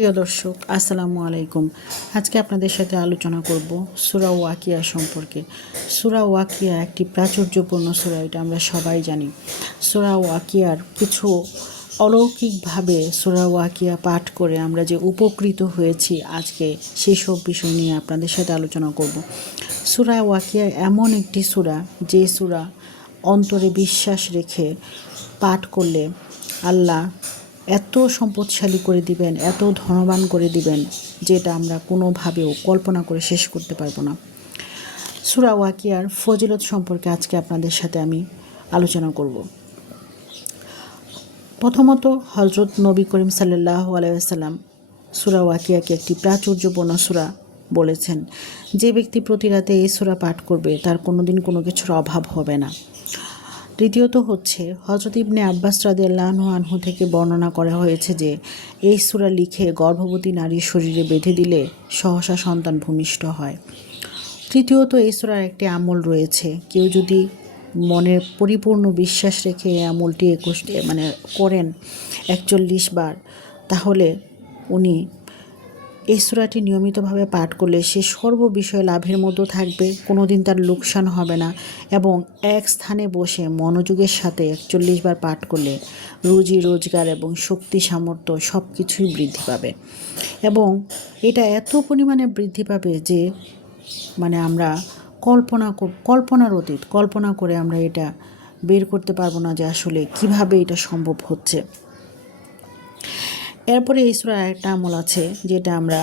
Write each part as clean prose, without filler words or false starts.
প্রিয় দর্শক, আসসালামু আলাইকুম। আজকে আপনাদের সাথে আলোচনা করব সূরা ওয়াকিয়া সম্পর্কে। সূরা ওয়াকিয়া একটি প্রাচুর্যপূর্ণ সূরা, এটা আমরা সবাই জানি। সূরা ওয়াকিয়ার কিছু অলৌকিকভাবে সূরা ওয়াকিয়া পাঠ করে আমরা যে উপকৃত হয়েছি, আজকে সেসব বিষয় নিয়ে আপনাদের সাথে আলোচনা করব। সূরা ওয়াকিয়া এমন একটি সূরা, যে সূরা অন্তরে বিশ্বাস রেখে পাঠ করলে আল্লাহ এত সম্পদশালী করে দিবেন, এত ধনবান করে দিবেন, যেটা আমরা কোনোভাবেও কল্পনা করে শেষ করতে পারবো না। সূরা ওয়াকিয়ার ফজিলত সম্পর্কে আজকে আপনাদের সাথে আমি আলোচনা করব। প্রথমত, হজরত নবী করিম সাল্লাল্লাহু আলাইহি ওয়াসাল্লাম সূরা ওয়াকিয়াকে একটি প্রাচুর্যপূর্ণ সূরা বলেছেন। যে ব্যক্তি প্রতি রাতে এই সূরা পাঠ করবে, তার কোনোদিন কোনো কিছুর অভাব হবে না। দ্বিতীয়ত হচ্ছে, হযরত ইবনে আব্বাস রাদিয়াল্লাহু আনহু থেকে বর্ণনা করা হয়েছে যে এই সূরা লিখে গর্ভবতী নারীর শরীরে বেঁধে দিলে সহসা সন্তান ভূমিষ্ঠ হয়। তৃতীয়ত, এই সূরার একটি আমল রয়েছে। কেউ যদি মনের পরিপূর্ণ বিশ্বাস রেখে এই আমলটি করেন 41 বার, তাহলে উনি এই সূরাটি নিয়মিতভাবে পাঠ করলে সে সর্ব বিষয়ে লাভের মতো থাকবে, কোনো দিন তার লোকসান হবে না, এবং এক স্থানে বসে মনোযোগের সাথে 41 বার পাঠ করলে রুজি রোজগার এবং শক্তি সামর্থ্য সব কিছুই বৃদ্ধি পাবে। এবং এটা এত পরিমাণে বৃদ্ধি পাবে যে আমরা কল্পনা করে আমরা এটা বের করতে পারবো না যে আসলে কিভাবে এটা সম্ভব হচ্ছে। এরপরে এই সূরার একটা আমল আছে, যেটা আমরা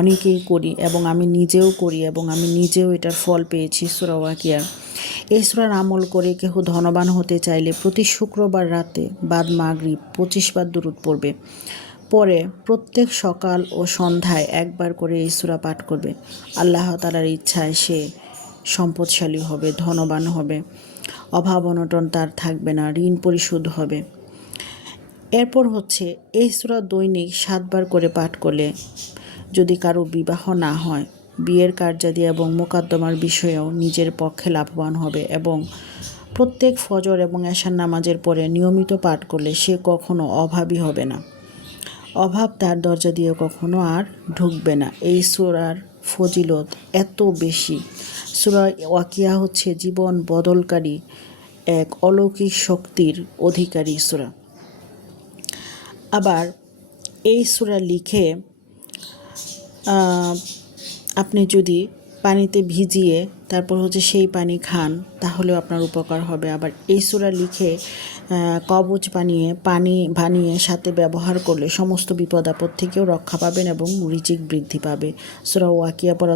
অনেকেই করি এবং আমি নিজেও করি, এবং আমি নিজেও এটার ফল পেয়েছি। সূরা ওয়াকিয়া, এই সূরার আমল করে কেহ ধনবান হতে চাইলে প্রতি শুক্রবার রাতে বাদ মাগরিব 25 বার দুরূদ পড়বে। পরে প্রত্যেক সকাল ও সন্ধ্যায় একবার করে এই সূরা পাঠ করবে। আল্লাহ তাআলার ইচ্ছায় সে সম্পদশালী হবে, ধনবান হবে, অভাব অনটন তার থাকবে না, ঋণ পরিশোধ হবে। এরপর হচ্ছে, এই সূরা দৈনিক 7 বার করে পাঠ করলে যদি কারো বিবাহ না হয়, বিয়ের কার্যাদি এবং মোকদ্দমার বিষয়েও নিজের পক্ষে লাভবান হবে। এবং প্রত্যেক ফজর এবং এশার নামাজের পরে নিয়মিত পাঠ করলে সে কখনো অভাবী হবে না, অভাব তার দরজা দিয়ে কখনো আর ঢুকবে না। এই সূরার ফজিলত এত বেশি। সূরা ওয়াকিয়া হচ্ছে জীবন বদলকারী এক অলৌকিক শক্তির অধিকারী সূরা। আবার এই সূরা লিখে আপনি যদি পানিতে ভিজিয়ে তারপর সেই পানি খান, তাহলেও আপনার উপকার হবে। আবার এই সূরা লিখে কবচ বানিয়ে সাথে ব্যবহার করলে সমস্ত বিপদ আপদ থেকেও রক্ষা পাবেন এবং রিজিক বৃদ্ধি পাবে। সূরা ওয়াকিয়া পড়া